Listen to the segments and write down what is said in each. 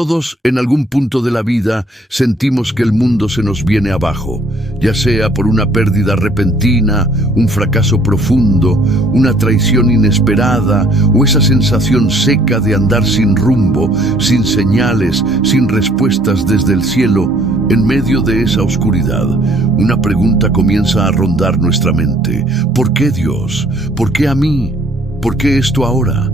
Todos, en algún punto de la vida, sentimos que el mundo se nos viene abajo, ya sea por una pérdida repentina, un fracaso profundo, una traición inesperada o esa sensación seca de andar sin rumbo, sin señales, sin respuestas desde el cielo. En medio de esa oscuridad, una pregunta comienza a rondar nuestra mente. ¿Por qué Dios? ¿Por qué a mí? ¿Por qué esto ahora?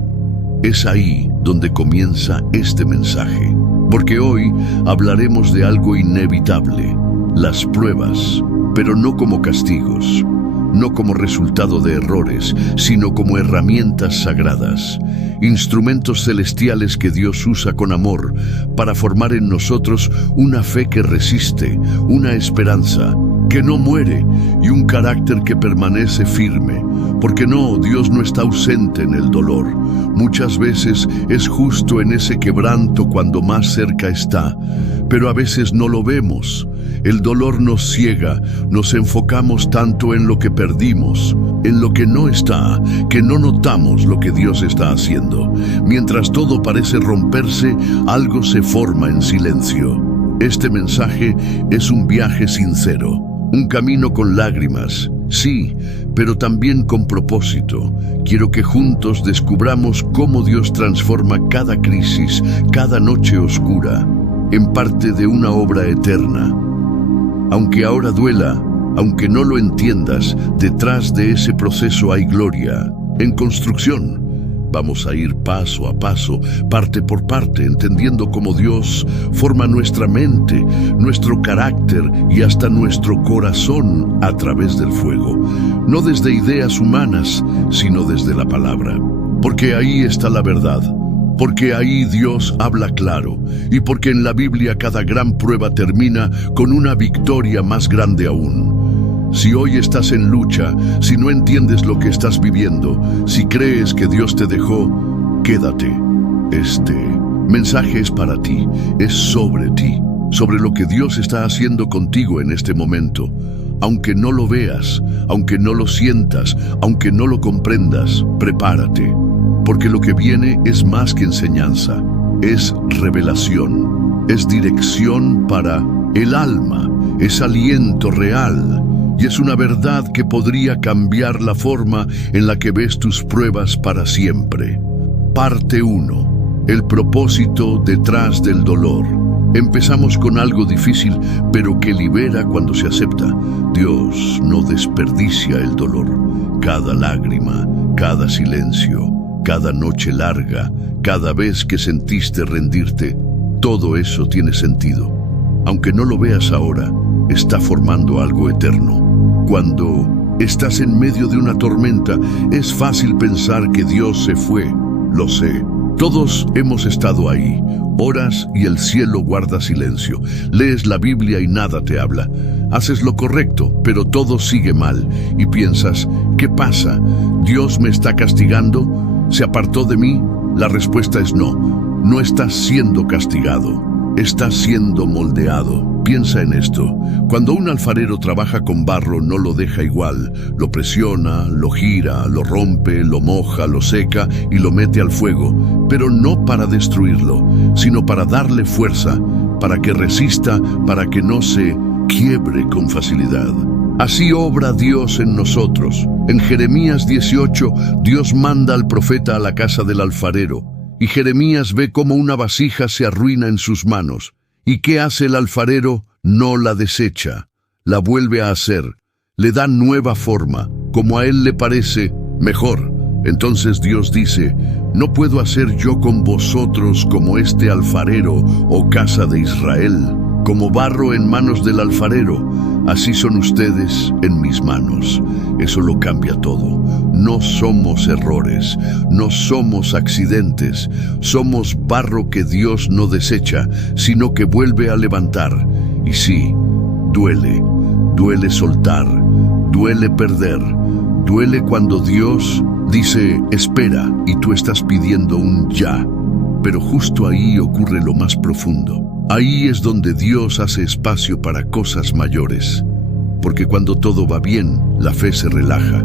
Es ahí donde comienza este mensaje, porque hoy hablaremos de algo inevitable, las pruebas, pero no como castigos, no como resultado de errores, sino como herramientas sagradas, instrumentos celestiales que Dios usa con amor para formar en nosotros una fe que resiste, una esperanza que no muere y un carácter que permanece firme. Porque no, Dios no está ausente en el dolor. Muchas veces es justo en ese quebranto cuando más cerca está, pero a veces no lo vemos. El dolor nos ciega, nos enfocamos tanto en lo que perdimos, en lo que no está, que no notamos lo que Dios está haciendo. Mientras todo parece romperse, algo se forma en silencio. Este mensaje es un viaje sincero, un camino con lágrimas, sí, pero también con propósito. Quiero que juntos descubramos cómo Dios transforma cada crisis, cada noche oscura, en parte de una obra eterna. Aunque ahora duela, aunque no lo entiendas, detrás de ese proceso hay gloria, en construcción. Vamos a ir paso a paso, parte por parte, entendiendo cómo Dios forma nuestra mente, nuestro carácter y hasta nuestro corazón a través del fuego. No desde ideas humanas, sino desde la palabra. Porque ahí está la verdad. Porque ahí Dios habla claro. Y porque en la Biblia cada gran prueba termina con una victoria más grande aún. Si hoy estás en lucha, si no entiendes lo que estás viviendo, si crees que Dios te dejó, quédate. Este mensaje es para ti, es sobre ti, sobre lo que Dios está haciendo contigo en este momento. Aunque no lo veas, aunque no lo sientas, aunque no lo comprendas, prepárate. Porque lo que viene es más que enseñanza, es revelación, es dirección para el alma, es aliento real. Y es una verdad que podría cambiar la forma en la que ves tus pruebas para siempre. Parte 1. El propósito detrás del dolor. Empezamos con algo difícil, pero que libera cuando se acepta. Dios no desperdicia el dolor. Cada lágrima, cada silencio, cada noche larga, cada vez que sentiste rendirte, todo eso tiene sentido. Aunque no lo veas ahora, está formando algo eterno. Cuando estás en medio de una tormenta, es fácil pensar que Dios se fue. Lo sé. Todos hemos estado ahí. Oras y el cielo guarda silencio. Lees la Biblia y nada te habla. Haces lo correcto, pero todo sigue mal. Y piensas, ¿qué pasa? ¿Dios me está castigando? ¿Se apartó de mí? La respuesta es no. No estás siendo castigado. Estás siendo moldeado. Piensa en esto. Cuando un alfarero trabaja con barro, no lo deja igual. Lo presiona, lo gira, lo rompe, lo moja, lo seca y lo mete al fuego. Pero no para destruirlo, sino para darle fuerza, para que resista, para que no se quiebre con facilidad. Así obra Dios en nosotros. En Jeremías 18, Dios manda al profeta a la casa del alfarero. Y Jeremías ve cómo una vasija se arruina en sus manos. ¿Y qué hace el alfarero? No la desecha, la vuelve a hacer, le da nueva forma, como a él le parece mejor. Entonces Dios dice, ¿no puedo hacer yo con vosotros como este alfarero, oh casa de Israel? Como barro en manos del alfarero, así son ustedes en mis manos. Eso lo cambia todo. No somos errores, no somos accidentes, somos barro que Dios no desecha, sino que vuelve a levantar. Y sí, duele soltar, duele perder, duele cuando Dios dice, espera, y tú estás pidiendo un ya. Pero justo ahí ocurre lo más profundo. Ahí es donde Dios hace espacio para cosas mayores. Porque cuando todo va bien, la fe se relaja.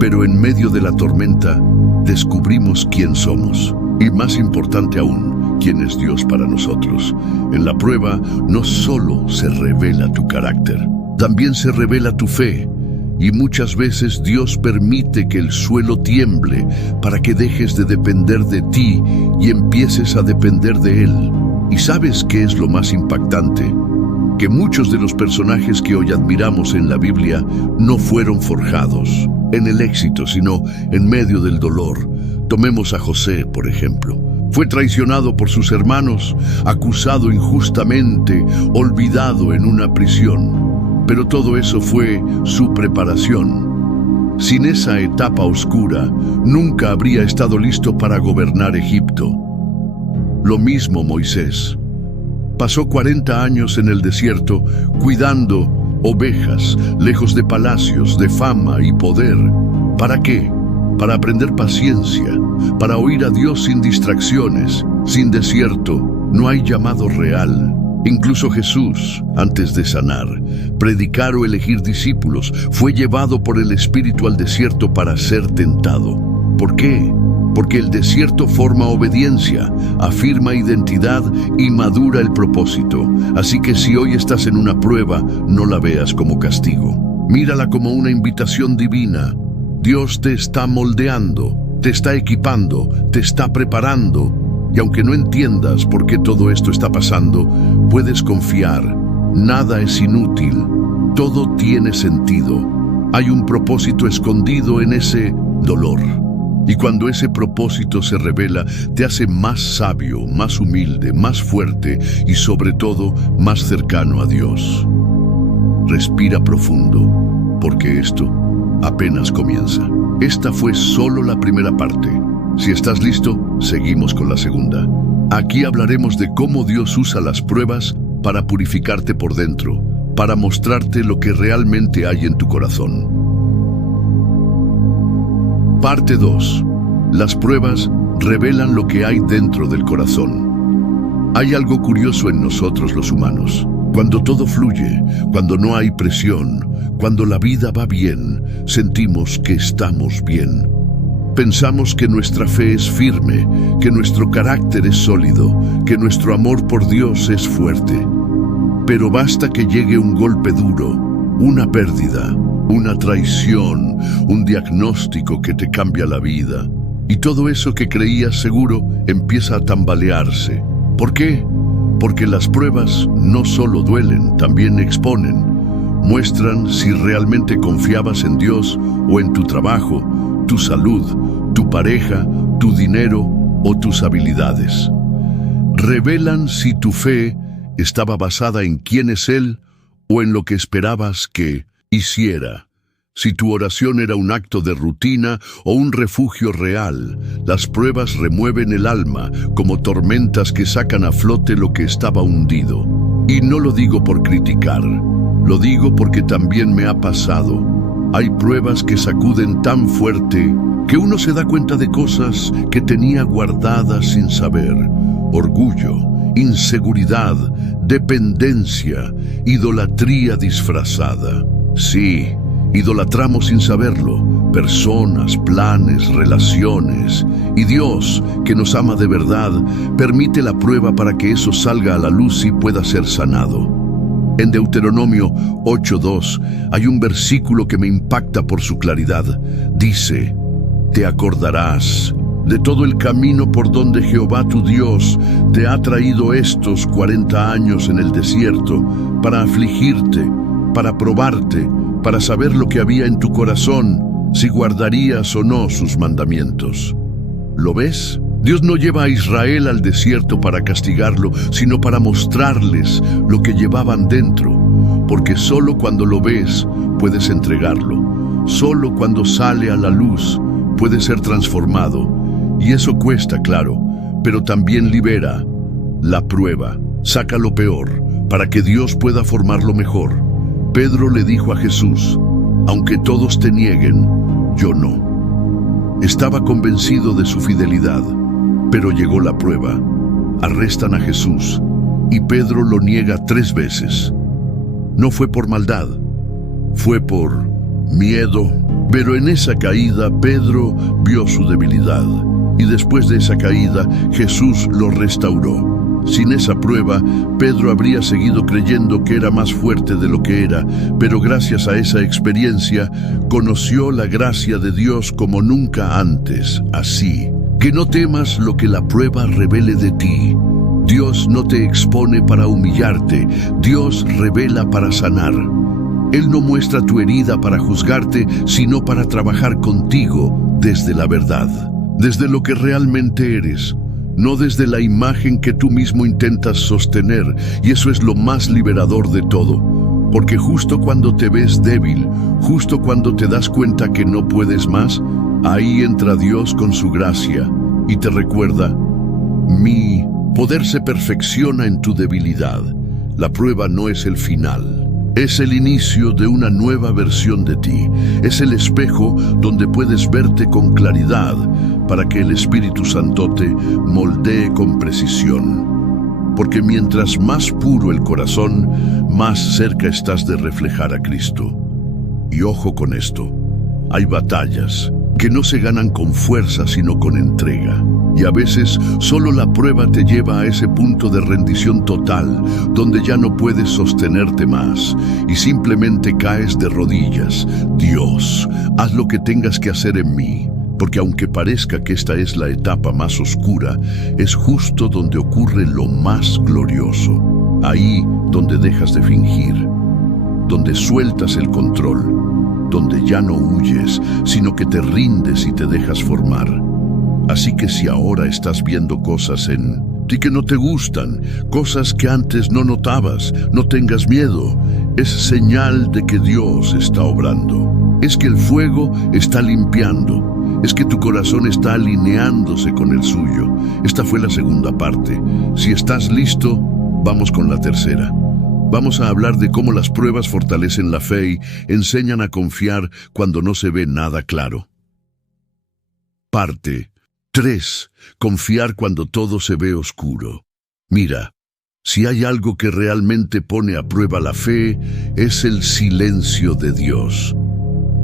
Pero en medio de la tormenta, descubrimos quién somos. Y más importante aún, quién es Dios para nosotros. En la prueba no solo se revela tu carácter, también se revela tu fe. Y muchas veces Dios permite que el suelo tiemble para que dejes de depender de ti y empieces a depender de Él. ¿Y sabes qué es lo más impactante? Que muchos de los personajes que hoy admiramos en la Biblia no fueron forjados en el éxito, sino en medio del dolor. Tomemos a José, por ejemplo. Fue traicionado por sus hermanos, acusado injustamente, olvidado en una prisión. Pero todo eso fue su preparación. Sin esa etapa oscura, nunca habría estado listo para gobernar Egipto. Lo mismo Moisés. Pasó 40 años en el desierto cuidando ovejas, lejos de palacios, de fama y poder. ¿Para qué? Para aprender paciencia, para oír a Dios sin distracciones. Sin desierto, no hay llamado real. Incluso Jesús, antes de sanar, predicar o elegir discípulos, fue llevado por el Espíritu al desierto para ser tentado. ¿Por qué? Porque el desierto forma obediencia, afirma identidad y madura el propósito. Así que si hoy estás en una prueba, no la veas como castigo. Mírala como una invitación divina. Dios te está moldeando, te está equipando, te está preparando. Y aunque no entiendas por qué todo esto está pasando, puedes confiar. Nada es inútil. Todo tiene sentido. Hay un propósito escondido en ese dolor. Y cuando ese propósito se revela, te hace más sabio, más humilde, más fuerte y sobre todo más cercano a Dios. Respira profundo, porque esto apenas comienza. Esta fue solo la primera parte. Si estás listo, seguimos con la segunda. Aquí hablaremos de cómo Dios usa las pruebas para purificarte por dentro, para mostrarte lo que realmente hay en tu corazón. Parte 2. Las pruebas revelan lo que hay dentro del corazón. Hay algo curioso en nosotros los humanos. Cuando todo fluye, cuando no hay presión, cuando la vida va bien, sentimos que estamos bien. Pensamos que nuestra fe es firme, que nuestro carácter es sólido, que nuestro amor por Dios es fuerte. Pero basta que llegue un golpe duro, una pérdida, una traición, un diagnóstico que te cambia la vida. Y todo eso que creías seguro empieza a tambalearse. ¿Por qué? Porque las pruebas no solo duelen, también exponen. Muestran si realmente confiabas en Dios o en tu trabajo, tu salud, tu pareja, tu dinero o tus habilidades. Revelan si tu fe estaba basada en quién es Él o en lo que esperabas que hiciera. Si tu oración era un acto de rutina o un refugio real. Las pruebas remueven el alma como tormentas que sacan a flote lo que estaba hundido. Y no lo digo por criticar, lo digo porque también me ha pasado. Hay pruebas que sacuden tan fuerte que uno se da cuenta de cosas que tenía guardadas sin saber. Orgullo, inseguridad, dependencia, idolatría disfrazada. Sí, idolatramos sin saberlo, personas, planes, relaciones. Y Dios, que nos ama de verdad, permite la prueba para que eso salga a la luz y pueda ser sanado. En Deuteronomio 8:2 hay un versículo que me impacta por su claridad. Dice: te acordarás de todo el camino por donde Jehová tu Dios te ha traído estos 40 años en el desierto, para afligirte, para probarte, para saber lo que había en tu corazón, si guardarías o no sus mandamientos. ¿Lo ves? Dios no lleva a Israel al desierto para castigarlo, sino para mostrarles lo que llevaban dentro, porque solo cuando lo ves puedes entregarlo. Solo cuando sale a la luz puede ser transformado. Y eso cuesta, claro, pero también libera. La prueba saca lo peor para que Dios pueda formarlo mejor. Pedro le dijo a Jesús: aunque todos te nieguen, yo no. Estaba convencido de su fidelidad, pero llegó la prueba. Arrestan a Jesús y Pedro lo niega 3 veces. No fue por maldad, fue por miedo. Pero en esa caída Pedro vio su debilidad y después de esa caída, Jesús lo restauró. Sin esa prueba, Pedro habría seguido creyendo que era más fuerte de lo que era, pero gracias a esa experiencia, conoció la gracia de Dios como nunca antes. Así que no temas lo que la prueba revele de ti. Dios no te expone para humillarte, Dios revela para sanar. Él no muestra tu herida para juzgarte, sino para trabajar contigo desde la verdad, desde lo que realmente eres, no desde la imagen que tú mismo intentas sostener, y eso es lo más liberador de todo, porque justo cuando te ves débil, justo cuando te das cuenta que no puedes más, ahí entra Dios con su gracia y te recuerda: mi poder se perfecciona en tu debilidad. La prueba no es el final. Es el inicio de una nueva versión de ti. Es el espejo donde puedes verte con claridad para que el Espíritu Santo te moldee con precisión. Porque mientras más puro el corazón, más cerca estás de reflejar a Cristo. Y ojo con esto, hay batallas que no se ganan con fuerza sino con entrega. Y a veces solo la prueba te lleva a ese punto de rendición total, donde ya no puedes sostenerte más y simplemente caes de rodillas. Dios, haz lo que tengas que hacer en mí, porque aunque parezca que esta es la etapa más oscura, es justo donde ocurre lo más glorioso. Ahí donde dejas de fingir, donde sueltas el control, donde ya no huyes, sino que te rindes y te dejas formar. Así que si ahora estás viendo cosas en ti que no te gustan, cosas que antes no notabas, no tengas miedo. Es señal de que Dios está obrando. Es que el fuego está limpiando. Es que tu corazón está alineándose con el suyo. Esta fue la segunda parte. Si estás listo, vamos con la tercera. Vamos a hablar de cómo las pruebas fortalecen la fe y enseñan a confiar cuando no se ve nada claro. Parte 3. Confiar cuando todo se ve oscuro. Mira, si hay algo que realmente pone a prueba la fe, es el silencio de Dios.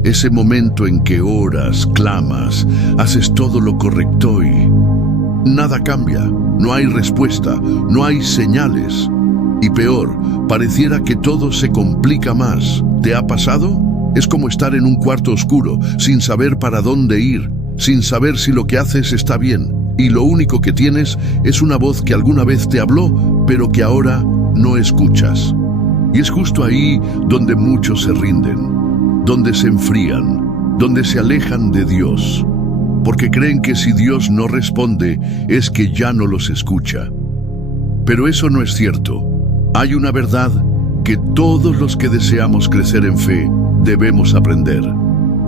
Ese momento en que oras, clamas, haces todo lo correcto y nada cambia, no hay respuesta, no hay señales. Y peor, pareciera que todo se complica más. ¿Te ha pasado? Es como estar en un cuarto oscuro, sin saber para dónde ir, sin saber si lo que haces está bien, y lo único que tienes es una voz que alguna vez te habló, pero que ahora no escuchas. Y es justo ahí donde muchos se rinden, donde se enfrían, donde se alejan de Dios, porque creen que si Dios no responde, es que ya no los escucha. Pero eso no es cierto. Hay una verdad que todos los que deseamos crecer en fe debemos aprender.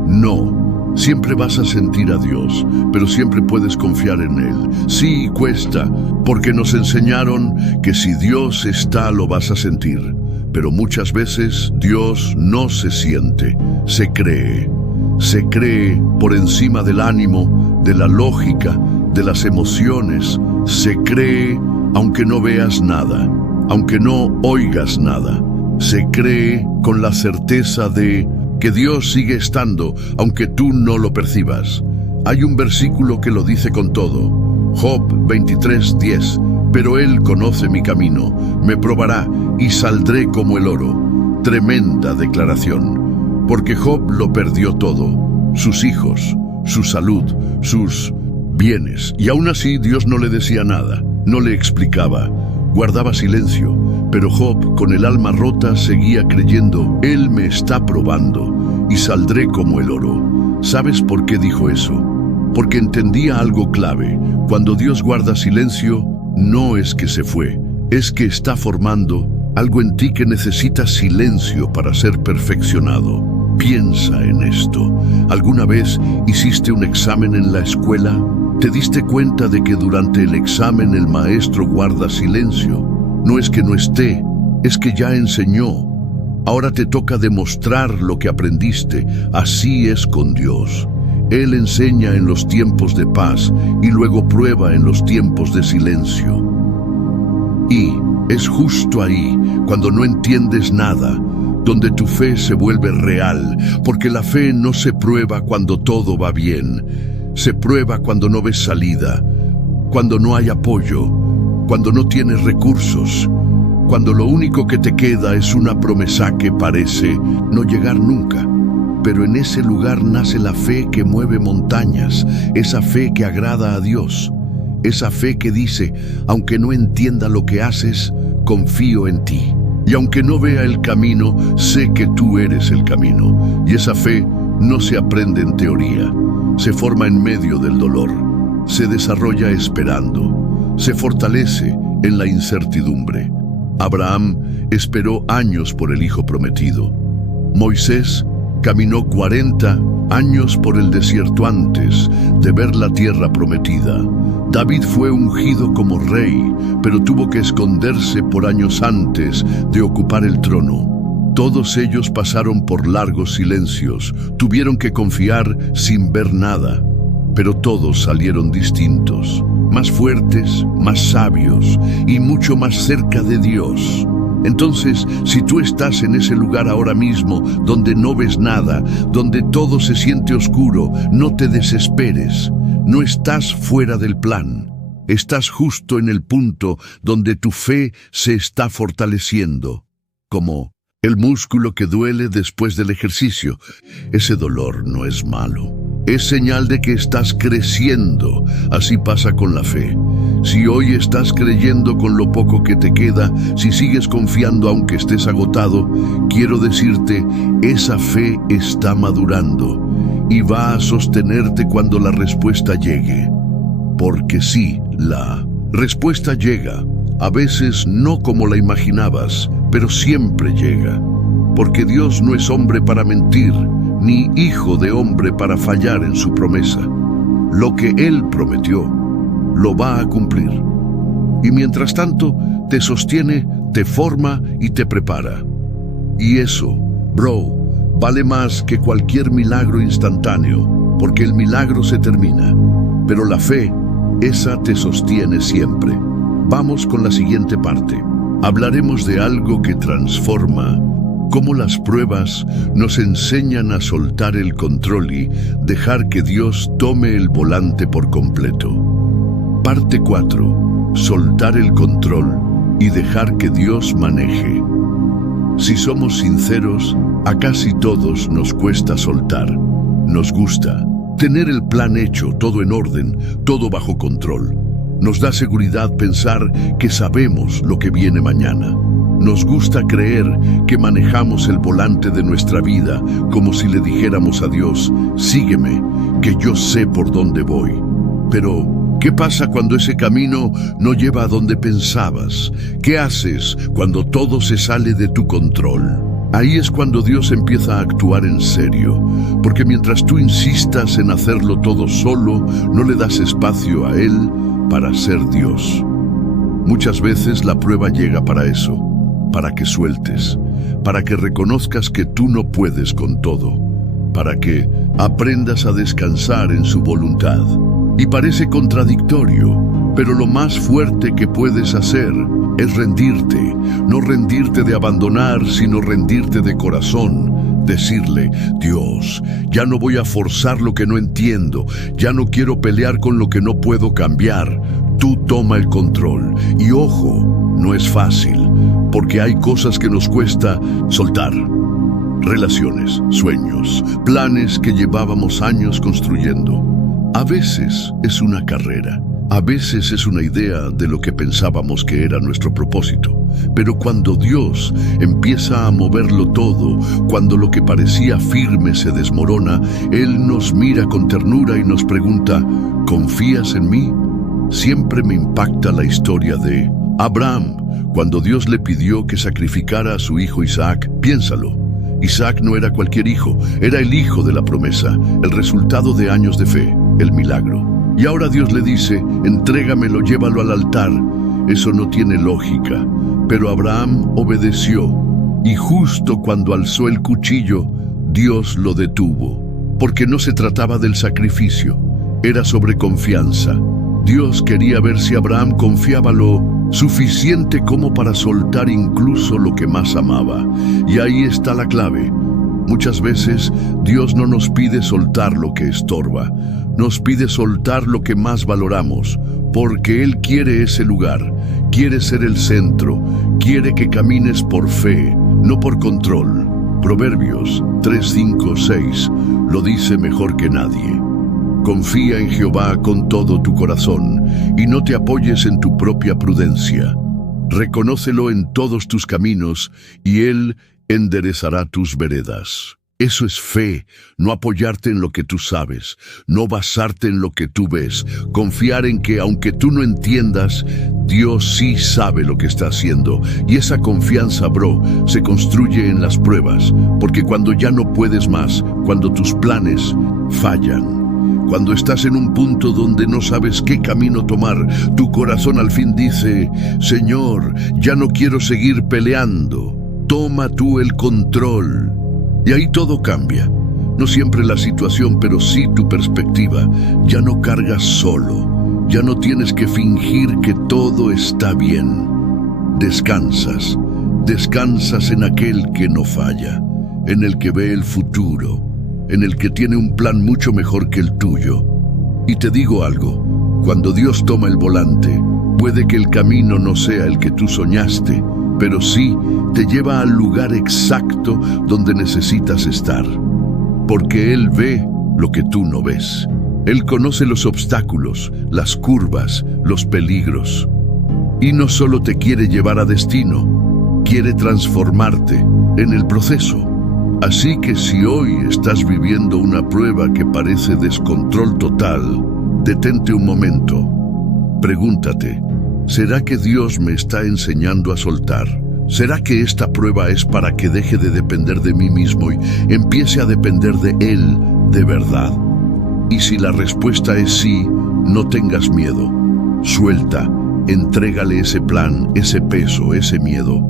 No. Siempre vas a sentir a Dios, pero siempre puedes confiar en Él. Sí, cuesta, porque nos enseñaron que si Dios está, lo vas a sentir. Pero muchas veces Dios no se siente, se cree. Se cree por encima del ánimo, de la lógica, de las emociones. Se cree aunque no veas nada, aunque no oigas nada. Se cree con la certeza de que Dios sigue estando, aunque tú no lo percibas. Hay un versículo que lo dice con todo. Job 23:10. Pero Él conoce mi camino, me probará y saldré como el oro. Tremenda declaración. Porque Job lo perdió todo. Sus hijos, su salud, sus bienes. Y aún así Dios no le decía nada, no le explicaba. Guardaba silencio, pero Job, con el alma rota, seguía creyendo: Él me está probando y saldré como el oro. ¿Sabes por qué dijo eso? Porque entendía algo clave. Cuando Dios guarda silencio, no es que se fue, es que está formando algo en ti que necesita silencio para ser perfeccionado. Piensa en esto. ¿Alguna vez hiciste un examen en la escuela? ¿Te diste cuenta de que durante el examen el maestro guarda silencio? No es que no esté, es que ya enseñó. Ahora te toca demostrar lo que aprendiste. Así es con Dios. Él enseña en los tiempos de paz y luego prueba en los tiempos de silencio. Y es justo ahí, cuando no entiendes nada, donde tu fe se vuelve real, porque la fe no se prueba cuando todo va bien. se prueba cuando no ves salida, cuando no hay apoyo, cuando no tienes recursos, cuando lo único que te queda es una promesa que parece no llegar nunca. Pero en ese lugar nace la fe que mueve montañas, esa fe que agrada a Dios, esa fe que dice, aunque no entienda lo que haces, confío en ti. Y aunque no vea el camino, sé que tú eres el camino. Y esa fe no se aprende en teoría, se forma en medio del dolor, se desarrolla esperando, se fortalece en la incertidumbre. Abraham esperó años por el hijo prometido. Moisés caminó 40 años por el desierto antes de ver la tierra prometida. David fue ungido como rey, pero tuvo que esconderse por años antes de ocupar el trono. Todos ellos pasaron por largos silencios, tuvieron que confiar sin ver nada, pero todos salieron distintos, más fuertes, más sabios y mucho más cerca de Dios. Entonces, si tú estás en ese lugar ahora mismo, donde no ves nada, donde todo se siente oscuro, no te desesperes. No estás fuera del plan. Estás justo en el punto donde tu fe se está fortaleciendo, como el músculo que duele después del ejercicio. Ese dolor no es malo. Es señal de que estás creciendo. Así pasa con la fe. Si hoy estás creyendo con lo poco que te queda, si sigues confiando aunque estés agotado, quiero decirte, esa fe está madurando y va a sostenerte cuando la respuesta llegue. Porque sí, la respuesta llega. A veces no como la imaginabas, pero siempre llega. Porque Dios no es hombre para mentir, ni hijo de hombre para fallar en su promesa. Lo que Él prometió, lo va a cumplir. Y mientras tanto, te sostiene, te forma y te prepara. Y eso, vale más que cualquier milagro instantáneo, porque el milagro se termina. Pero la fe, esa te sostiene siempre. Vamos con la siguiente parte. Hablaremos de algo que transforma, cómo las pruebas nos enseñan a soltar el control y dejar que Dios tome el volante por completo. Parte 4. Soltar el control y dejar que Dios maneje. Si somos sinceros, a casi todos nos cuesta soltar. Nos gusta tener el plan hecho, todo en orden, todo bajo control. Nos da seguridad pensar que sabemos lo que viene mañana. Nos gusta creer que manejamos el volante de nuestra vida como si le dijéramos a Dios, sígueme, que yo sé por dónde voy. Pero, ¿qué pasa cuando ese camino no lleva a donde pensabas? ¿Qué haces cuando todo se sale de tu control? Ahí es cuando Dios empieza a actuar en serio, porque mientras tú insistas en hacerlo todo solo, no le das espacio a Él para ser Dios. Muchas veces la prueba llega para eso, para que sueltes, para que reconozcas que tú no puedes con todo, para que aprendas a descansar en su voluntad. Y parece contradictorio, pero lo más fuerte que puedes hacer es rendirte, no rendirte de abandonar, sino rendirte de corazón. Decirle, Dios, ya no voy a forzar lo que no entiendo, ya no quiero pelear con lo que no puedo cambiar. Tú toma el control. Y ojo, no es fácil, porque hay cosas que nos cuesta soltar. Relaciones, sueños, planes que llevábamos años construyendo. A veces es una carrera. A veces es una idea de lo que pensábamos que era nuestro propósito. Pero cuando Dios empieza a moverlo todo, cuando lo que parecía firme se desmorona, Él nos mira con ternura y nos pregunta, ¿confías en mí? Siempre me impacta la historia de Abraham, cuando Dios le pidió que sacrificara a su hijo Isaac. Piénsalo. Isaac no era cualquier hijo, era el hijo de la promesa, el resultado de años de fe, el milagro. Y ahora Dios le dice, entrégamelo, llévalo al altar. Eso no tiene lógica. Pero Abraham obedeció. Y justo cuando alzó el cuchillo, Dios lo detuvo. Porque no se trataba del sacrificio, era sobre confianza. Dios quería ver si Abraham confiaba lo suficiente como para soltar incluso lo que más amaba. Y ahí está la clave. Muchas veces Dios no nos pide soltar lo que estorba, nos pide soltar lo que más valoramos, porque Él quiere ese lugar, quiere ser el centro, quiere que camines por fe, no por control. Proverbios 3, 5, 6 lo dice mejor que nadie. Confía en Jehová con todo tu corazón y no te apoyes en tu propia prudencia. Reconócelo en todos tus caminos y Él enderezará tus veredas. Eso es fe, no apoyarte en lo que tú sabes, no basarte en lo que tú ves, confiar en que aunque tú no entiendas, Dios sí sabe lo que está haciendo. Y esa confianza, bro, se construye en las pruebas, porque cuando ya no puedes más, cuando tus planes fallan, cuando estás en un punto donde no sabes qué camino tomar, tu corazón al fin dice: Señor, ya no quiero seguir peleando, toma tú el control. Y ahí todo cambia. No siempre la situación, pero sí tu perspectiva. Ya no cargas solo. Ya no tienes que fingir que todo está bien. Descansas. Descansas en aquel que no falla, en el que ve el futuro, en el que tiene un plan mucho mejor que el tuyo. Y te digo algo, cuando Dios toma el volante, puede que el camino no sea el que tú soñaste, pero sí te lleva al lugar exacto donde necesitas estar. Porque Él ve lo que tú no ves. Él conoce los obstáculos, las curvas, los peligros. Y no solo te quiere llevar a destino, quiere transformarte en el proceso. Así que si hoy estás viviendo una prueba que parece descontrol total, detente un momento. Pregúntate: ¿será que Dios me está enseñando a soltar? ¿Será que esta prueba es para que deje de depender de mí mismo y empiece a depender de Él de verdad? Y si la respuesta es sí, no tengas miedo. Suelta, entrégale ese plan, ese peso, ese miedo,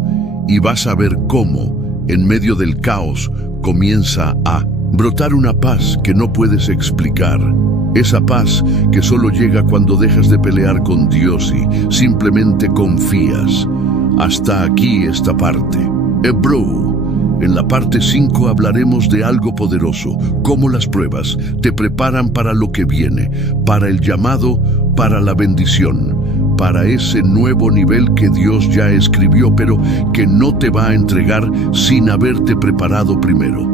y vas a ver cómo, en medio del caos, comienza a brotar una paz que no puedes explicar. Esa paz que solo llega cuando dejas de pelear con Dios y simplemente confías. Hasta aquí esta parte. Bro, en la parte 5 hablaremos de algo poderoso, cómo las pruebas te preparan para lo que viene, para el llamado, para la bendición, para ese nuevo nivel que Dios ya escribió, pero que no te va a entregar sin haberte preparado primero.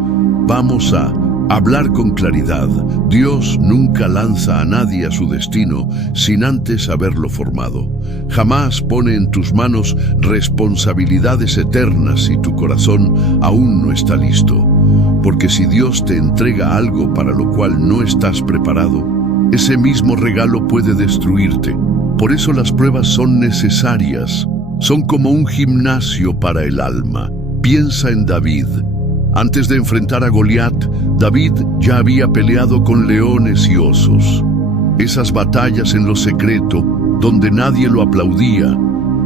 Vamos a hablar con claridad. Dios nunca lanza a nadie a su destino sin antes haberlo formado. Jamás pone en tus manos responsabilidades eternas si tu corazón aún no está listo. Porque si Dios te entrega algo para lo cual no estás preparado, ese mismo regalo puede destruirte. Por eso las pruebas son necesarias. Son como un gimnasio para el alma. Piensa en David. Antes de enfrentar a Goliat, David ya había peleado con leones y osos. Esas batallas en lo secreto, donde nadie lo aplaudía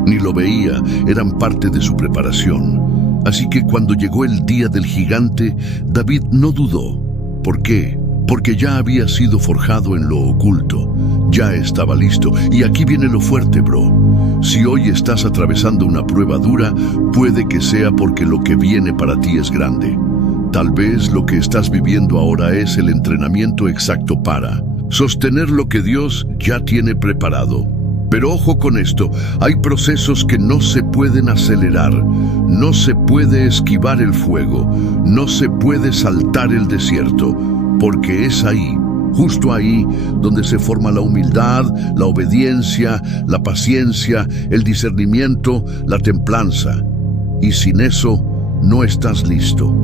ni lo veía, eran parte de su preparación. Así que cuando llegó el día del gigante, David no dudó. ¿Por qué? Porque ya había sido forjado en lo oculto. Ya estaba listo. Y aquí viene lo fuerte, bro. Si hoy estás atravesando una prueba dura, puede que sea porque lo que viene para ti es grande. Tal vez lo que estás viviendo ahora es el entrenamiento exacto para sostener lo que Dios ya tiene preparado. Pero ojo con esto, hay procesos que no se pueden acelerar, no se puede esquivar el fuego, no se puede saltar el desierto, porque es ahí, justo ahí, donde se forma la humildad, la obediencia, la paciencia, el discernimiento, la templanza. Y sin eso, no estás listo.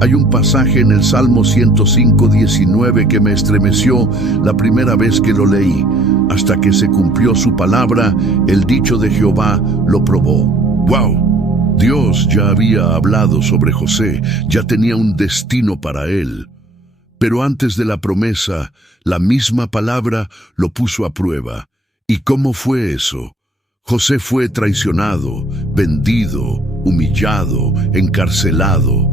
Hay un pasaje en el Salmo 105, 19 que me estremeció la primera vez que lo leí. Hasta que se cumplió su palabra, el dicho de Jehová lo probó. ¡Wow! Dios ya había hablado sobre José, ya tenía un destino para él. Pero antes de la promesa, la misma palabra lo puso a prueba. ¿Y cómo fue eso? José fue traicionado, vendido, humillado, encarcelado.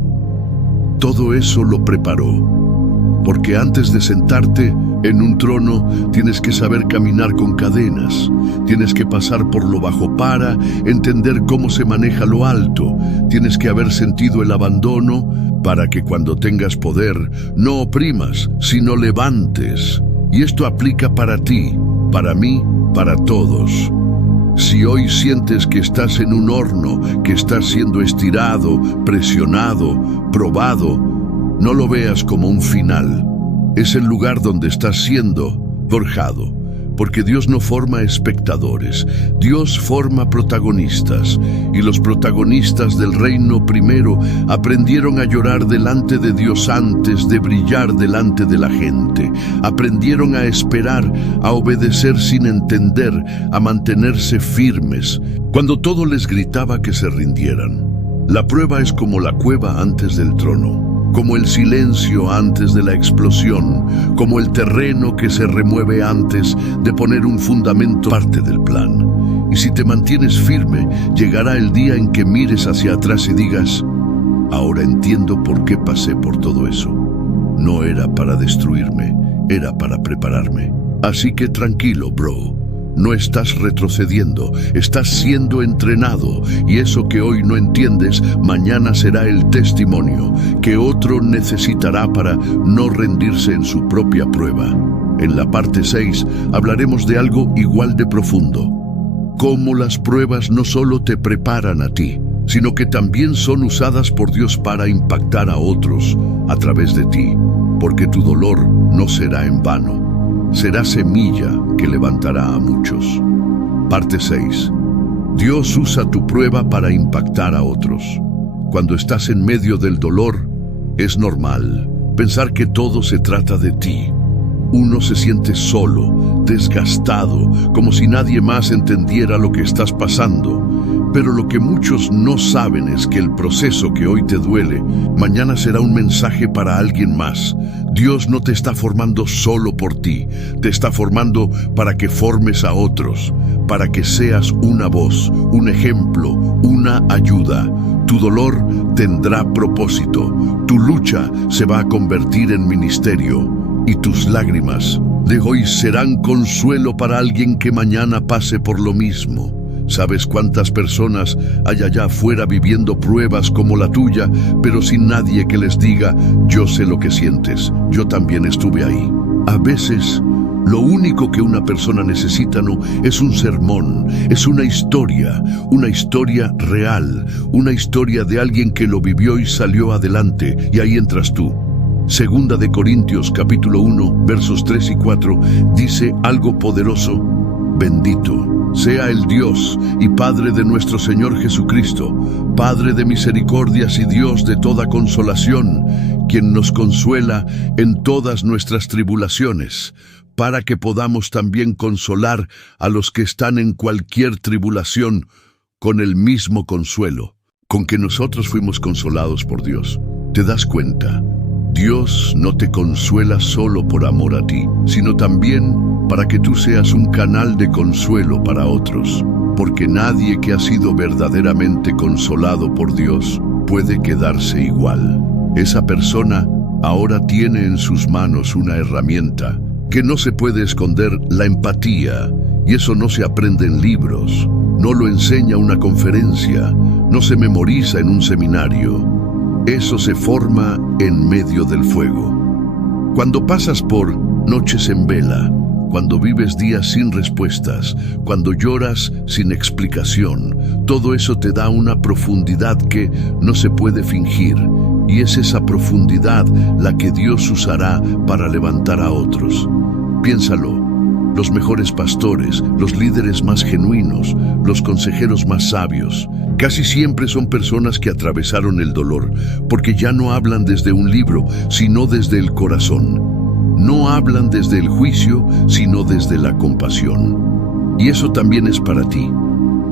Todo eso lo preparó. Porque antes de sentarte en un trono, tienes que saber caminar con cadenas. Tienes que pasar por lo bajo para entender cómo se maneja lo alto. Tienes que haber sentido el abandono para que cuando tengas poder, no oprimas, sino levantes. Y esto aplica para ti, para mí, para todos. Si hoy sientes que estás en un horno, que estás siendo estirado, presionado, probado, no lo veas como un final. Es el lugar donde estás siendo forjado. Porque Dios no forma espectadores, Dios forma protagonistas. Y los protagonistas del reino primero aprendieron a llorar delante de Dios antes de brillar delante de la gente. Aprendieron a esperar, a obedecer sin entender, a mantenerse firmes, cuando todo les gritaba que se rindieran. La prueba es como la cueva antes del trono, como el silencio antes de la explosión, como el terreno que se remueve antes de poner un fundamento, parte del plan. Y si te mantienes firme, llegará el día en que mires hacia atrás y digas: ahora entiendo por qué pasé por todo eso. No era para destruirme, era para prepararme. Así que tranquilo, bro. No estás retrocediendo, estás siendo entrenado, y eso que hoy no entiendes, mañana será el testimonio que otro necesitará para no rendirse en su propia prueba. En la parte 6 hablaremos de algo igual de profundo: cómo las pruebas no solo te preparan a ti, sino que también son usadas por Dios para impactar a otros a través de ti, porque tu dolor no será en vano. Será semilla que levantará a muchos. Parte 6. Dios usa tu prueba para impactar a otros. Cuando estás en medio del dolor, es normal pensar que todo se trata de ti. Uno se siente solo, desgastado, como si nadie más entendiera lo que estás pasando. Pero lo que muchos no saben es que el proceso que hoy te duele, mañana será un mensaje para alguien más. Dios no te está formando solo por ti, te está formando para que formes a otros, para que seas una voz, un ejemplo, una ayuda. Tu dolor tendrá propósito, tu lucha se va a convertir en ministerio, y tus lágrimas de hoy serán consuelo para alguien que mañana pase por lo mismo. ¿Sabes cuántas personas hay allá afuera viviendo pruebas como la tuya, pero sin nadie que les diga: yo sé lo que sientes, yo también estuve ahí? A veces, lo único que una persona necesita no es un sermón, es una historia real, una historia de alguien que lo vivió y salió adelante, y ahí entras tú. Segunda de Corintios capítulo 1, versos 3 y 4, dice algo poderoso: bendito sea el Dios y Padre de nuestro Señor Jesucristo, Padre de misericordias y Dios de toda consolación, quien nos consuela en todas nuestras tribulaciones, para que podamos también consolar a los que están en cualquier tribulación con el mismo consuelo con que nosotros fuimos consolados por Dios. ¿Te das cuenta? Dios no te consuela solo por amor a ti, sino también para que tú seas un canal de consuelo para otros, porque nadie que ha sido verdaderamente consolado por Dios puede quedarse igual. Esa persona ahora tiene en sus manos una herramienta que no se puede esconder: la empatía, y eso no se aprende en libros, no lo enseña una conferencia, no se memoriza en un seminario. Eso se forma en medio del fuego. Cuando pasas por noches en vela, cuando vives días sin respuestas, cuando lloras sin explicación, todo eso te da una profundidad que no se puede fingir, y es esa profundidad la que Dios usará para levantar a otros. Piénsalo. Los mejores pastores, los líderes más genuinos, los consejeros más sabios, casi siempre son personas que atravesaron el dolor, porque ya no hablan desde un libro, sino desde el corazón. No hablan desde el juicio, sino desde la compasión. Y eso también es para ti.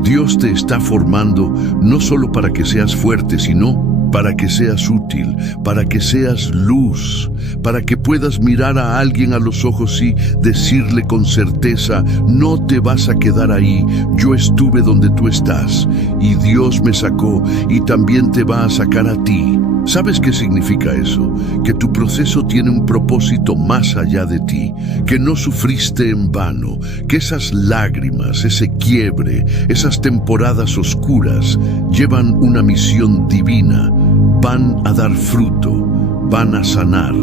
Dios te está formando no solo para que seas fuerte, sino para que seas útil, para que seas luz, para que puedas mirar a alguien a los ojos y decirle con certeza: no te vas a quedar ahí, yo estuve donde tú estás, y Dios me sacó, y también te va a sacar a ti. ¿Sabes qué significa eso? Que tu proceso tiene un propósito más allá de ti, que no sufriste en vano, que esas lágrimas, ese quiebre, esas temporadas oscuras llevan una misión divina. Van a dar fruto, van a sanar,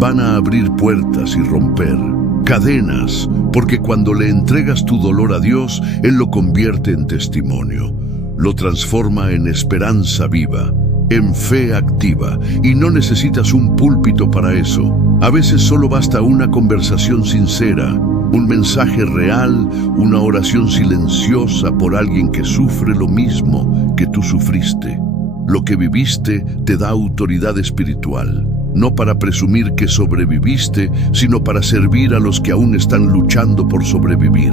van a abrir puertas y romper. cadenas, porque cuando le entregas tu dolor a Dios, Él lo convierte en testimonio, lo transforma en esperanza viva, en fe activa, y no necesitas un púlpito para eso. A veces solo basta una conversación sincera, un mensaje real, una oración silenciosa por alguien que sufre lo mismo que tú sufriste. Lo que viviste te da autoridad espiritual, no para presumir que sobreviviste, sino para servir a los que aún están luchando por sobrevivir.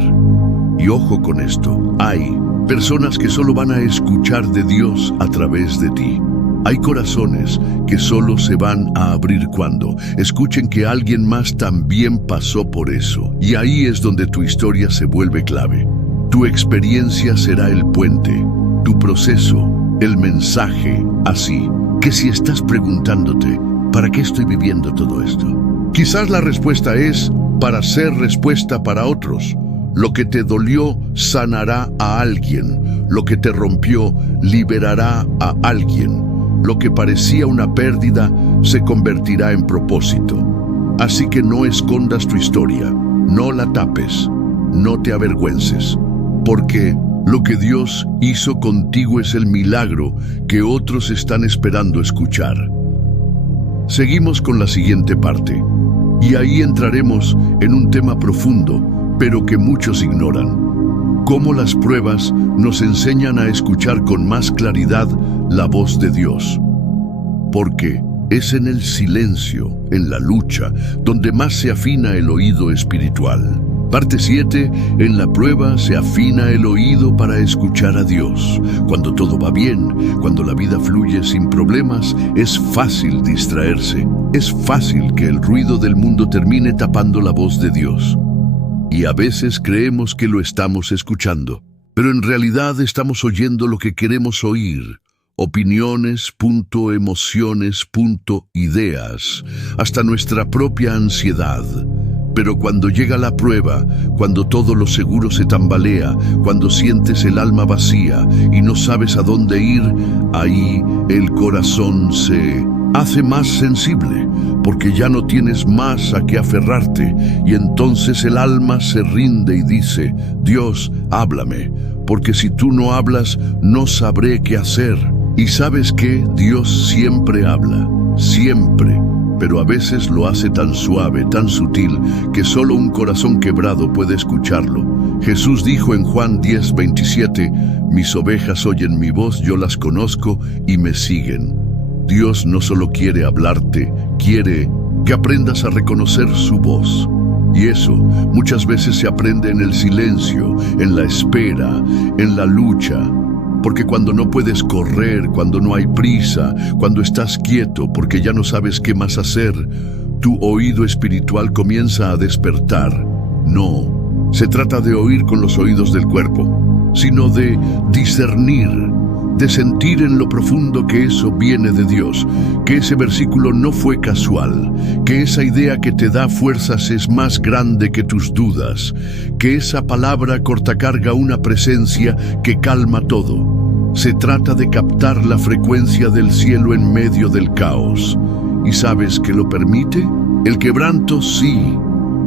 Y ojo con esto, hay personas que solo van a escuchar de Dios a través de ti. Hay corazones que solo se van a abrir cuando escuchen que alguien más también pasó por eso. Y ahí es donde tu historia se vuelve clave. Tu experiencia será el puente, tu proceso, el mensaje. Así que si estás preguntándote, ¿para qué estoy viviendo todo esto? Quizás la respuesta es para ser respuesta para otros. Lo que te dolió sanará a alguien. Lo que te rompió liberará a alguien. Lo que parecía una pérdida se convertirá en propósito. Así que no escondas tu historia, no la tapes, no te avergüences, porque lo que Dios hizo contigo es el milagro que otros están esperando escuchar. Seguimos con la siguiente parte, y ahí entraremos en un tema profundo, pero que muchos ignoran. Cómo las pruebas nos enseñan a escuchar con más claridad la voz de Dios. Porque es en el silencio, en la lucha, donde más se afina el oído espiritual. Parte 7. En la prueba se afina el oído para escuchar a Dios. Cuando todo va bien, cuando la vida fluye sin problemas, es fácil distraerse. Es fácil que el ruido del mundo termine tapando la voz de Dios. Y a veces creemos que lo estamos escuchando, pero en realidad estamos oyendo lo que queremos oír. Opiniones, emociones, ideas, hasta nuestra propia ansiedad. Pero cuando llega la prueba, cuando todo lo seguro se tambalea, cuando sientes el alma vacía y no sabes a dónde ir, ahí el corazón se hace más sensible, porque ya no tienes más a qué aferrarte, y entonces el alma se rinde y dice: Dios, háblame, porque si tú no hablas, no sabré qué hacer. Y ¿sabes qué? Dios siempre habla, siempre, pero a veces lo hace tan suave, tan sutil, que solo un corazón quebrado puede escucharlo. Jesús dijo en Juan 10:27, mis ovejas oyen mi voz, yo las conozco y me siguen. Dios no solo quiere hablarte, quiere que aprendas a reconocer su voz. Y eso muchas veces se aprende en el silencio, en la espera, en la lucha. Porque cuando no puedes correr, cuando no hay prisa, cuando estás quieto porque ya no sabes qué más hacer, tu oído espiritual comienza a despertar. No se trata de oír con los oídos del cuerpo, sino de discernir, de sentir en lo profundo que eso viene de Dios, que ese versículo no fue casual, que esa idea que te da fuerzas es más grande que tus dudas, que esa palabra cortacarga una presencia que calma todo. Se trata de captar la frecuencia del cielo en medio del caos. ¿Y sabes qué lo permite? El quebranto sí,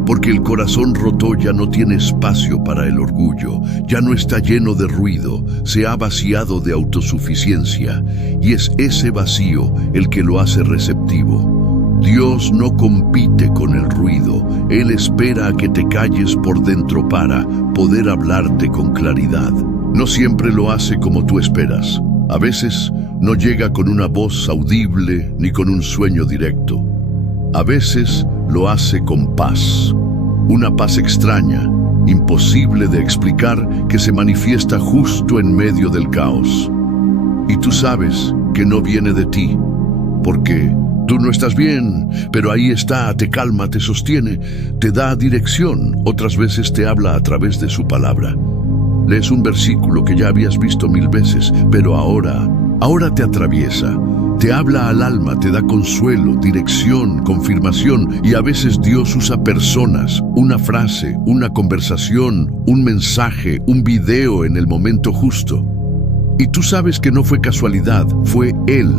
porque el corazón roto ya no tiene espacio para el orgullo, ya no está lleno de ruido, se ha vaciado de autosuficiencia, y es ese vacío el que lo hace receptivo. Dios no compite con el ruido, Él espera a que te calles por dentro para poder hablarte con claridad. No siempre lo hace como tú esperas. A veces no llega con una voz audible ni con un sueño directo. A veces lo hace con paz. Una paz extraña, imposible de explicar, que se manifiesta justo en medio del caos. Y tú sabes que no viene de ti, porque tú no estás bien, pero ahí está, te calma, te sostiene, te da dirección. Otras veces te habla a través de su palabra. Lees un versículo que ya habías visto 1000 veces, pero ahora te atraviesa, te habla al alma, te da consuelo, dirección, confirmación, y a veces Dios usa personas, una frase, una conversación, un mensaje, un video en el momento justo. Y tú sabes que no fue casualidad, fue Él.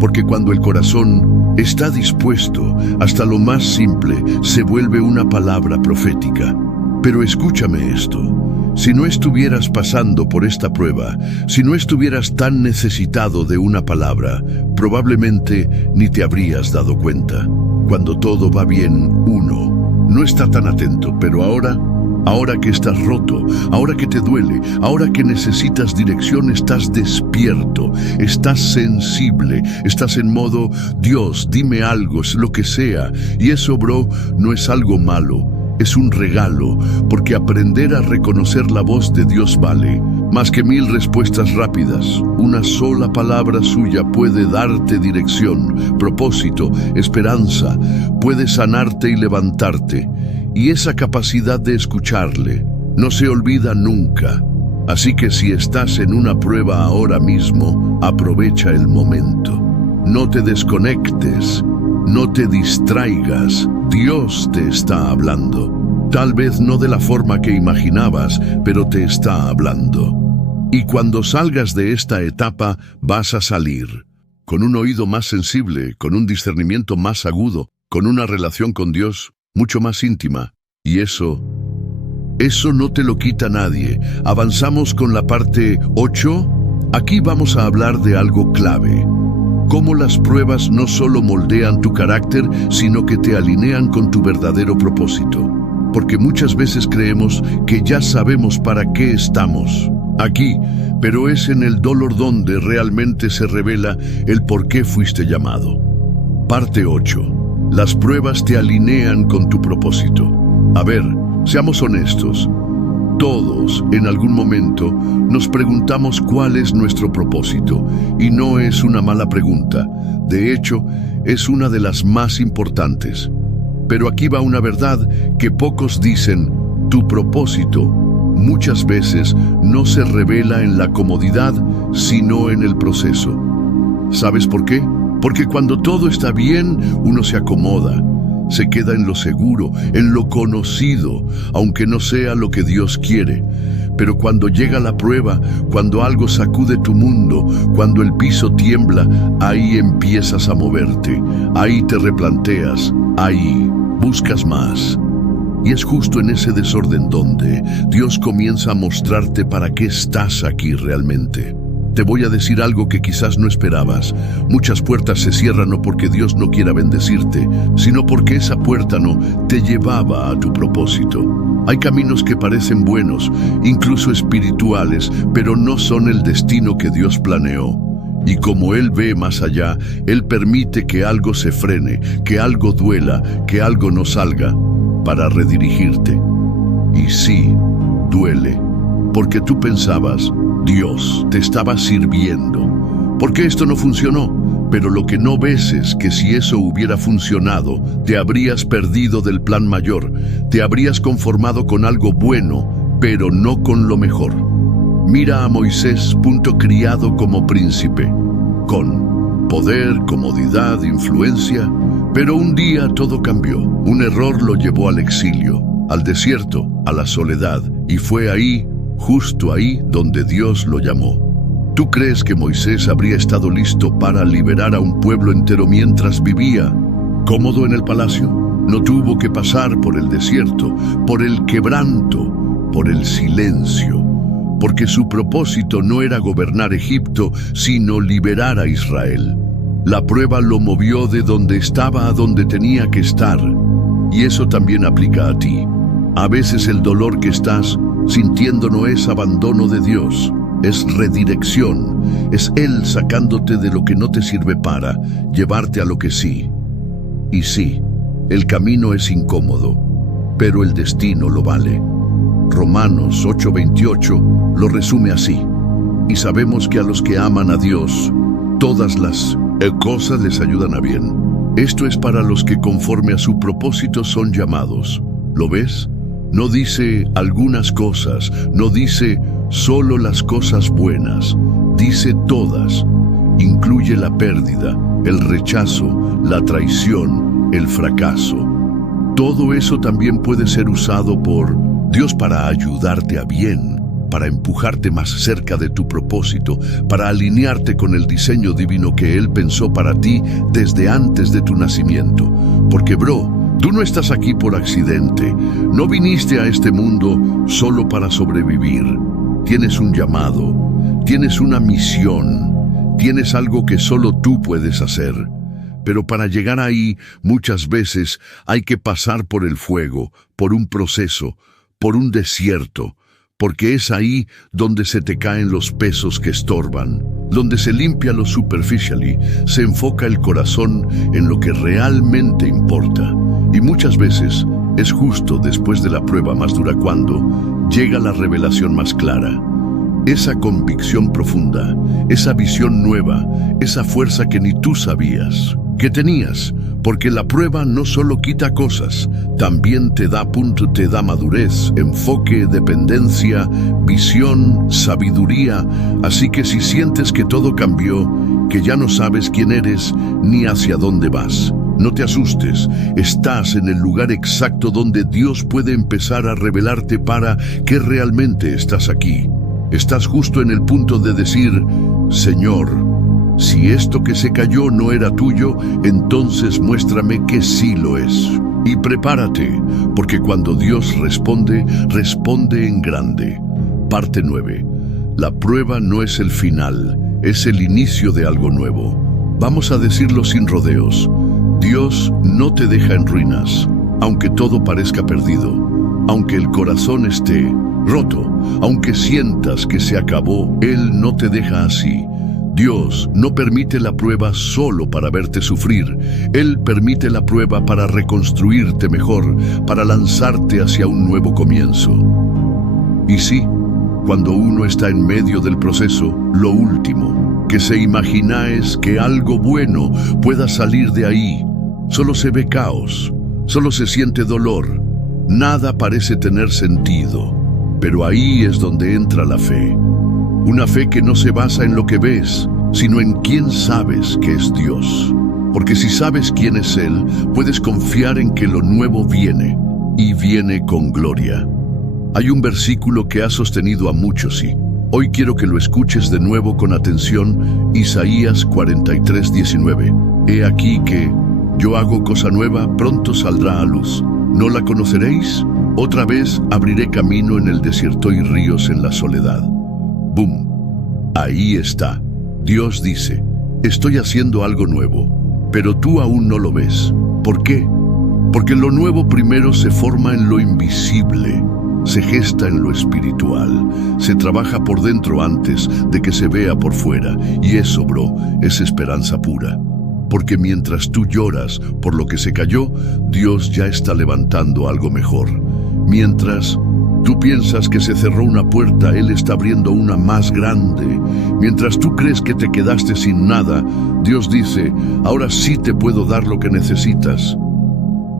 Porque cuando el corazón está dispuesto, hasta lo más simple se vuelve una palabra profética. Pero escúchame esto. Si no estuvieras pasando por esta prueba, si no estuvieras tan necesitado de una palabra, probablemente ni te habrías dado cuenta. Cuando todo va bien, uno no está tan atento, pero ahora que estás roto, ahora que te duele, ahora que necesitas dirección, estás despierto, estás sensible, estás en modo, Dios, dime algo, es lo que sea. Y eso, bro, no es algo malo. Es un regalo, porque aprender a reconocer la voz de Dios vale más que 1000 respuestas rápidas. Una sola palabra suya puede darte dirección, propósito, esperanza, puede sanarte y levantarte. Y esa capacidad de escucharle no se olvida nunca. Así que si estás en una prueba ahora mismo, aprovecha el momento. No te desconectes. No te distraigas, Dios te está hablando. Tal vez no de la forma que imaginabas, pero te está hablando. Y cuando salgas de esta etapa, vas a salir con un oído más sensible, con un discernimiento más agudo, con una relación con Dios mucho más íntima. Y eso no te lo quita nadie. Avanzamos con la parte 8. Aquí vamos a hablar de algo clave. Cómo las pruebas no solo moldean tu carácter, sino que te alinean con tu verdadero propósito. Porque muchas veces creemos que ya sabemos para qué estamos aquí, pero es en el dolor donde realmente se revela el por qué fuiste llamado. Parte 8. Las pruebas te alinean con tu propósito. A ver, seamos honestos. Todos, en algún momento, nos preguntamos cuál es nuestro propósito, y no es una mala pregunta. De hecho, es una de las más importantes. Pero aquí va una verdad que pocos dicen: tu propósito muchas veces no se revela en la comodidad, sino en el proceso. ¿Sabes por qué? Porque cuando todo está bien, uno se acomoda. Se queda en lo seguro, en lo conocido, aunque no sea lo que Dios quiere. Pero cuando llega la prueba, cuando algo sacude tu mundo, cuando el piso tiembla, ahí empiezas a moverte, ahí te replanteas, ahí buscas más. Y es justo en ese desorden donde Dios comienza a mostrarte para qué estás aquí realmente. Te voy a decir algo que quizás no esperabas. Muchas puertas se cierran no porque Dios no quiera bendecirte, sino porque esa puerta no te llevaba a tu propósito. Hay caminos que parecen buenos, incluso espirituales, pero no son el destino que Dios planeó. Y como Él ve más allá, Él permite que algo se frene, que algo duela, que algo no salga, para redirigirte. Y sí, duele, porque tú pensabas, Dios te estaba sirviendo. ¿Por qué esto no funcionó? Pero lo que no ves es que si eso hubiera funcionado, te habrías perdido del plan mayor, te habrías conformado con algo bueno, pero no con lo mejor. Mira a Moisés, criado como príncipe, con poder, comodidad, influencia, pero un día todo cambió. Un error lo llevó al exilio, al desierto, a la soledad, y fue ahí, justo ahí, donde Dios lo llamó. ¿Tú crees que Moisés habría estado listo para liberar a un pueblo entero mientras vivía cómodo en el palacio? No tuvo que pasar por el desierto, por el quebranto, por el silencio, porque su propósito no era gobernar Egipto, sino liberar a Israel. La prueba lo movió de donde estaba a donde tenía que estar, y eso también aplica a ti. A veces el dolor que estás sintiendo no es abandono de Dios, es redirección, es Él sacándote de lo que no te sirve para llevarte a lo que sí. Y sí, el camino es incómodo, pero el destino lo vale. Romanos 8:28 lo resume así: y sabemos que a los que aman a Dios, todas las cosas les ayudan a bien. Esto es para los que conforme a su propósito son llamados. ¿Lo ves? No dice algunas cosas, no dice solo las cosas buenas, dice todas. Incluye la pérdida, el rechazo, la traición, el fracaso. Todo eso también puede ser usado por Dios para ayudarte a bien, para empujarte más cerca de tu propósito, para alinearte con el diseño divino que Él pensó para ti desde antes de tu nacimiento. Porque, bro, tú no estás aquí por accidente. No viniste a este mundo solo para sobrevivir. Tienes un llamado, tienes una misión, tienes algo que solo tú puedes hacer. Pero para llegar ahí, muchas veces hay que pasar por el fuego, por un proceso, por un desierto, porque es ahí donde se te caen los pesos que estorban, donde se limpia lo superficial y se enfoca el corazón en lo que realmente importa. Y muchas veces es justo después de la prueba más dura cuando llega la revelación más clara. Esa convicción profunda, esa visión nueva, esa fuerza que ni tú sabías que tenías, porque la prueba no solo quita cosas, también te da punto, te da madurez, enfoque, dependencia, visión, sabiduría. Así que si sientes que todo cambió, que ya no sabes quién eres ni hacia dónde vas, no te asustes, estás en el lugar exacto donde Dios puede empezar a revelarte para que realmente estás aquí. Estás justo en el punto de decir, Señor, si esto que se cayó no era tuyo, entonces muéstrame que sí lo es. Y prepárate, porque cuando Dios responde, responde en grande. Parte 9. La prueba no es el final, es el inicio de algo nuevo. Vamos a decirlo sin rodeos. Dios no te deja en ruinas, aunque todo parezca perdido, aunque el corazón esté roto, aunque sientas que se acabó, Él no te deja así. Dios no permite la prueba solo para verte sufrir. Él permite la prueba para reconstruirte mejor, para lanzarte hacia un nuevo comienzo. Y sí, cuando uno está en medio del proceso, lo último que se imagina es que algo bueno pueda salir de ahí. Solo se ve caos, solo se siente dolor. Nada parece tener sentido. Pero ahí es donde entra la fe. Una fe que no se basa en lo que ves, sino en quién sabes que es Dios. Porque si sabes quién es Él, puedes confiar en que lo nuevo viene, y viene con gloria. Hay un versículo que ha sostenido a muchos y hoy quiero que lo escuches de nuevo con atención, Isaías 43:19. He aquí que yo hago cosa nueva, pronto saldrá a luz. ¿No la conoceréis? Otra vez abriré camino en el desierto y ríos en la soledad. ¡Bum! Ahí está. Dios dice, estoy haciendo algo nuevo, pero tú aún no lo ves. ¿Por qué? Porque lo nuevo primero se forma en lo invisible, se gesta en lo espiritual, se trabaja por dentro antes de que se vea por fuera. Y eso, bro, es esperanza pura. Porque mientras tú lloras por lo que se cayó, Dios ya está levantando algo mejor. Mientras tú piensas que se cerró una puerta, Él está abriendo una más grande. Mientras tú crees que te quedaste sin nada, Dios dice, ahora sí te puedo dar lo que necesitas.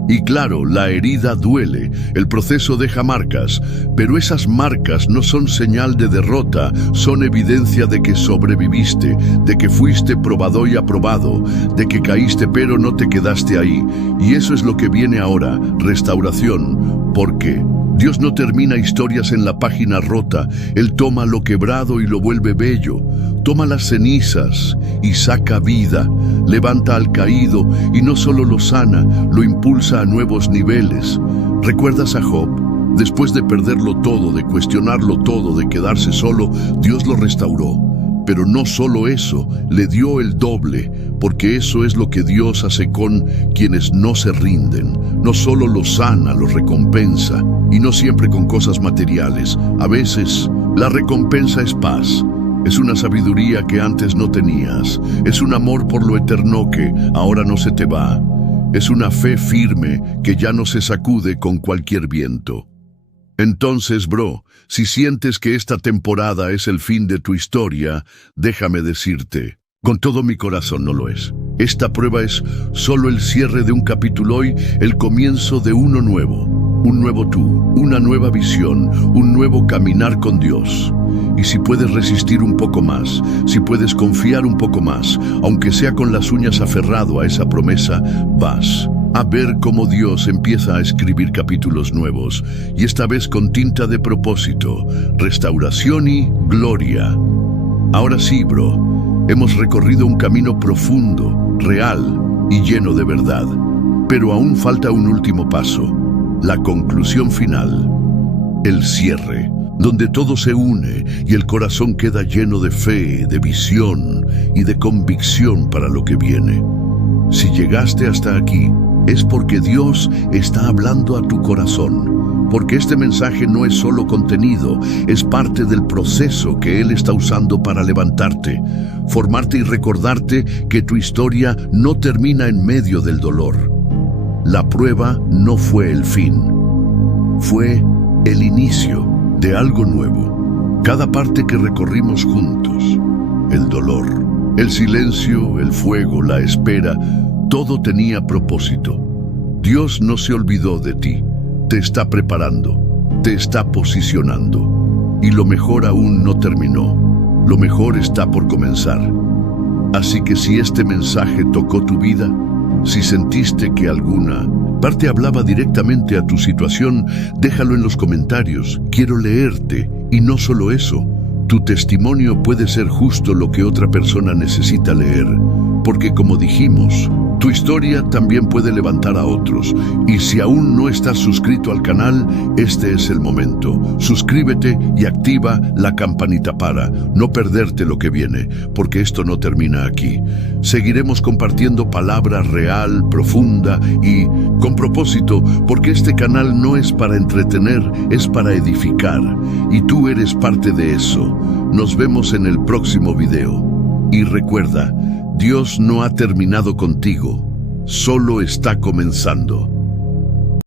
Y claro, la herida duele, el proceso deja marcas, pero esas marcas no son señal de derrota, son evidencia de que sobreviviste, de que fuiste probado y aprobado, de que caíste pero no te quedaste ahí. Y eso es lo que viene ahora, restauración, porque Dios no termina historias en la página rota. Él toma lo quebrado y lo vuelve bello. Toma las cenizas y saca vida. Levanta al caído y no solo lo sana, lo impulsa a nuevos niveles. ¿Recuerdas a Job? Después de perderlo todo, de cuestionarlo todo, de quedarse solo, Dios lo restauró. Pero no solo eso, le dio el doble, porque eso es lo que Dios hace con quienes no se rinden. No solo los sana, los recompensa, y no siempre con cosas materiales. A veces, la recompensa es paz. Es una sabiduría que antes no tenías. Es un amor por lo eterno que ahora no se te va. Es una fe firme que ya no se sacude con cualquier viento. Entonces, bro, si sientes que esta temporada es el fin de tu historia, déjame decirte, con todo mi corazón no lo es. Esta prueba es solo el cierre de un capítulo y el comienzo de uno nuevo. Un nuevo tú, una nueva visión, un nuevo caminar con Dios. Y si puedes resistir un poco más, si puedes confiar un poco más, aunque sea con las uñas aferrado a esa promesa, vas. a ver cómo Dios empieza a escribir capítulos nuevos, y esta vez con tinta de propósito, restauración y gloria. Ahora sí, bro, hemos recorrido un camino profundo, real y lleno de verdad, pero aún falta un último paso, la conclusión final, el cierre, donde todo se une y el corazón queda lleno de fe, de visión y de convicción para lo que viene. Si llegaste hasta aquí, es porque Dios está hablando a tu corazón, porque este mensaje no es solo contenido, es parte del proceso que Él está usando para levantarte, formarte y recordarte que tu historia no termina en medio del dolor. La prueba no fue el fin, fue el inicio de algo nuevo. Cada parte que recorrimos juntos, el dolor, el silencio, el fuego, la espera, todo tenía propósito. Dios no se olvidó de ti, te está preparando, te está posicionando. Y lo mejor aún no terminó, lo mejor está por comenzar. Así que si este mensaje tocó tu vida, si sentiste que alguna parte hablaba directamente a tu situación, déjalo en los comentarios, quiero leerte. Y no solo eso, tu testimonio puede ser justo lo que otra persona necesita leer, porque como dijimos, tu historia también puede levantar a otros. Y si aún no estás suscrito al canal, este es el momento. Suscríbete y activa la campanita para no perderte lo que viene, porque esto no termina aquí. Seguiremos compartiendo palabra real, profunda y con propósito, porque este canal no es para entretener, es para edificar. Y tú eres parte de eso. Nos vemos en el próximo video. Y recuerda, Dios no ha terminado contigo, solo está comenzando.